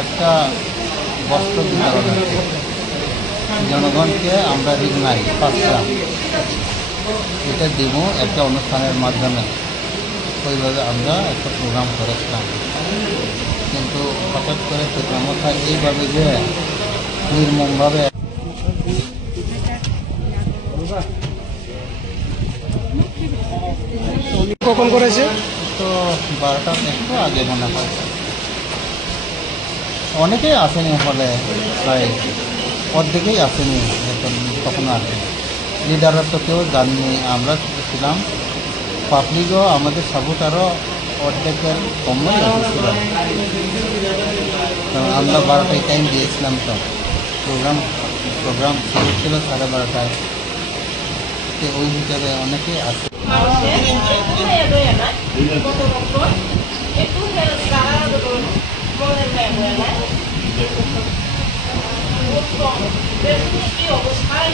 একটা বস্ত্র বিতরণ জনগণকে আমরা ঋণ নাই পাচ্ছিলাম, এটা দেব একটা অনুষ্ঠানের মাধ্যমে। ওইভাবে আমরা একটা প্রোগ্রাম করেছিলাম, কিন্তু হঠাৎ করে প্রোগ্রামটা এইভাবে যে নির্মমভাবে কখন করেছে তো 12টার একটু আগে মনে হয়। অনেকেই আসেনি, হলে প্রায় অর্ধেকেই আসেনি, তখনও আসেনি। লিডাররা তো কেউ জাননি, আমরা ছিলাম। পাবলিকও আমাদের সাপোর্ট আরও অর্ধেকের কমই এসেছিলাম। আমরা 12টায় টাইম দিয়েছিলাম, তো প্রোগ্রাম শুরু ছিল 12:30টায়। তো ওই হিসাবে অনেকেই আসে। কি অবস্থায়